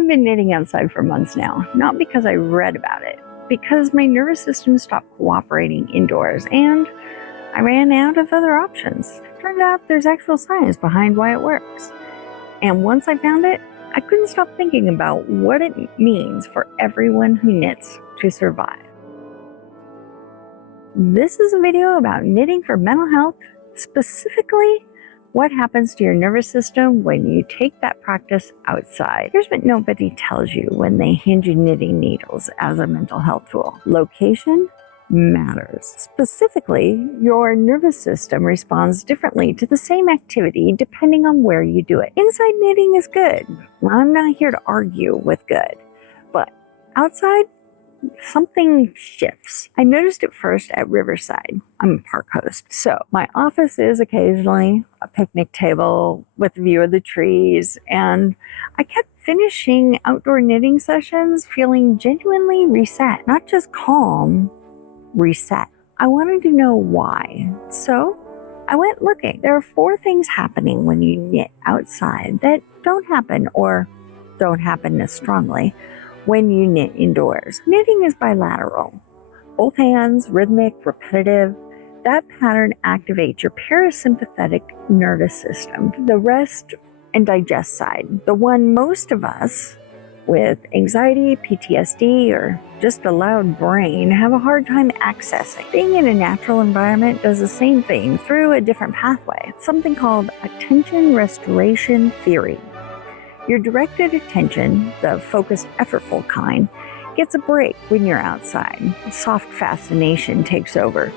I've been knitting outside for months now, not because I read about it, because my nervous system stopped cooperating indoors and I ran out of other options. Turned out there's actual science behind why it works. And once I found it, I couldn't stop thinking about what it means for everyone who knits to survive. This is a video about knitting for mental health, specifically what happens to your nervous system when you take that practice outside. Here's what nobody tells you when they hand you knitting needles as a mental health tool. Location matters. Specifically, your nervous system responds differently to the same activity depending on where you do it. Inside knitting is good. I'm not here to argue with good, but outside, something shifts. I noticed it first at Riverside. I'm a park host, so my office is occasionally a picnic table with a view of the trees, and I kept finishing outdoor knitting sessions feeling genuinely reset, not just calm, reset. I wanted to know why, so I went looking. There are 4 things happening when you knit outside that don't happen, or don't happen as strongly, when you knit indoors. Knitting is bilateral. Both hands, rhythmic, repetitive. That pattern activates your parasympathetic nervous system. The rest and digest side, the one most of us with anxiety, PTSD, or just a loud brain have a hard time accessing. Being in a natural environment does the same thing through a different pathway, something called attention restoration theory. Your directed attention, the focused, effortful kind, gets a break when you're outside. Soft fascination takes over.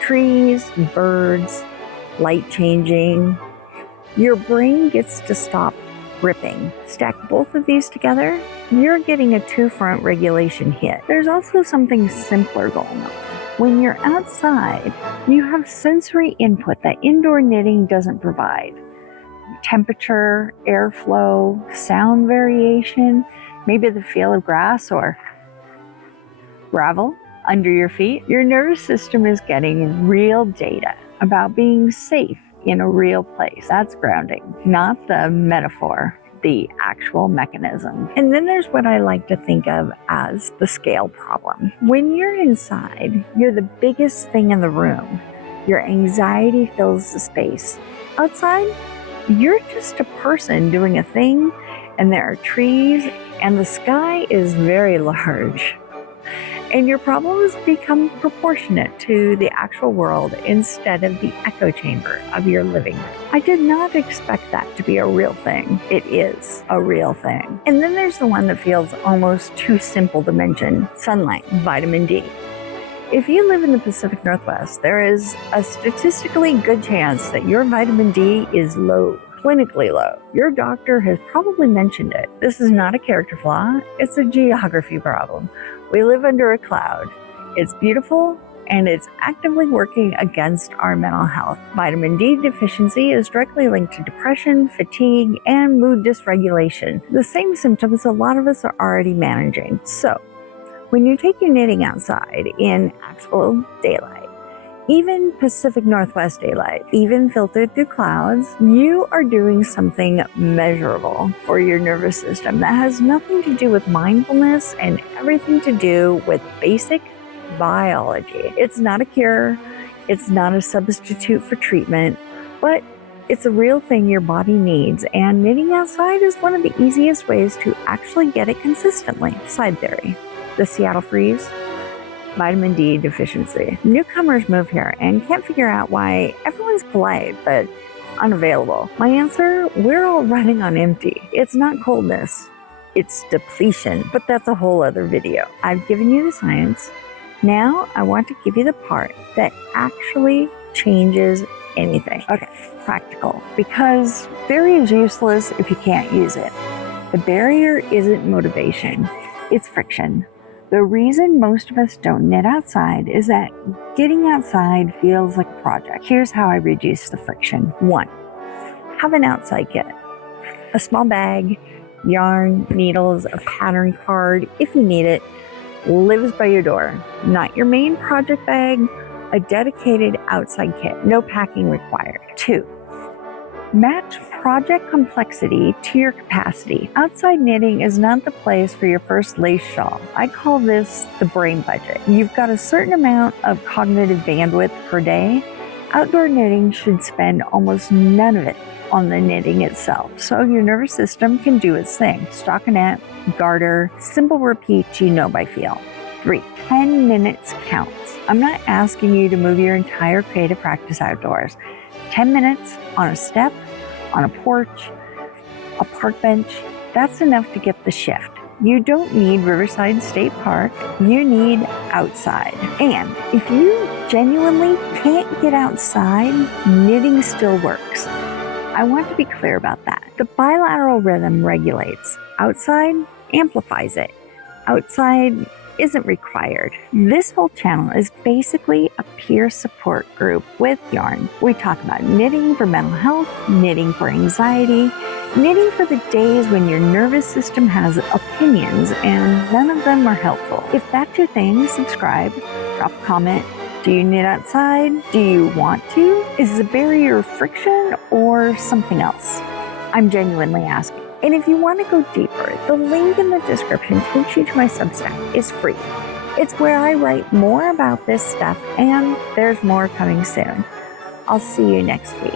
Trees, birds, light changing. Your brain gets to stop gripping. Stack both of these together, you're getting a 2-front regulation hit. There's also something simpler going on. When you're outside, you have sensory input that indoor knitting doesn't provide. Temperature, airflow, sound variation, maybe the feel of grass or gravel under your feet. Your nervous system is getting real data about being safe in a real place. That's grounding, not the metaphor, the actual mechanism. And then there's what I like to think of as the scale problem. When you're inside, you're the biggest thing in the room. Your anxiety fills the space. Outside, you're just a person doing a thing, and there are trees, and the sky is very large. And your problems become proportionate to the actual world instead of the echo chamber of your living room. I did not expect that to be a real thing. It is a real thing. And then there's the one that feels almost too simple to mention: sunlight, vitamin D. If you live in the Pacific Northwest, there is a statistically good chance that your vitamin D is low, clinically low. Your doctor has probably mentioned it. This is not a character flaw, it's a geography problem. We live under a cloud. It's beautiful, and it's actively working against our mental health. Vitamin D deficiency is directly linked to depression, fatigue, and mood dysregulation. The same symptoms a lot of us are already managing. So, when you take your knitting outside in actual daylight, even Pacific Northwest daylight, even filtered through clouds, you are doing something measurable for your nervous system that has nothing to do with mindfulness and everything to do with basic biology. It's not a cure, it's not a substitute for treatment, but it's a real thing your body needs, and knitting outside is one of the easiest ways to actually get it consistently. Side theory: the Seattle freeze, vitamin D deficiency. Newcomers move here and can't figure out why everyone's polite but unavailable. My answer: we're all running on empty. It's not coldness, it's depletion, but that's a whole other video. I've given you the science. Now I want to give you the part that actually changes anything. Okay, practical. Because theory is useless if you can't use it. The barrier isn't motivation, it's friction. The reason most of us don't knit outside is that getting outside feels like a project. Here's how I reduce the friction. 1, have an outside kit. A small bag, yarn, needles, a pattern card, if you need it, lives by your door. Not your main project bag, a dedicated outside kit. No packing required. 2, Match project complexity to your capacity. Outside knitting is not the place for your first lace shawl. I call this the brain budget. You've got a certain amount of cognitive bandwidth per day. Outdoor knitting should spend almost none of it on the knitting itself, so your nervous system can do its thing. Stockinette, garter, simple repeats you know by feel. 3. 10 minutes counts. I'm not asking you to move your entire creative practice outdoors. 10 minutes on a step, on a porch, a park bench, that's enough to get the shift. You don't need Riverside State Park, you need outside. And if you genuinely can't get outside, knitting still works. I want to be clear about that. The bilateral rhythm regulates. Outside amplifies it. Outside isn't required. This whole channel is basically a peer support group with yarn. We talk about knitting for mental health, knitting for anxiety, knitting for the days when your nervous system has opinions and none of them are helpful. If that's your thing, subscribe, drop a comment. Do you knit outside? Do you want to? Is the barrier friction or something else? I'm genuinely asking. And if you want to go deeper, the link in the description takes you to my Substack. It's free. It's where I write more about this stuff, and there's more coming soon. I'll see you next week.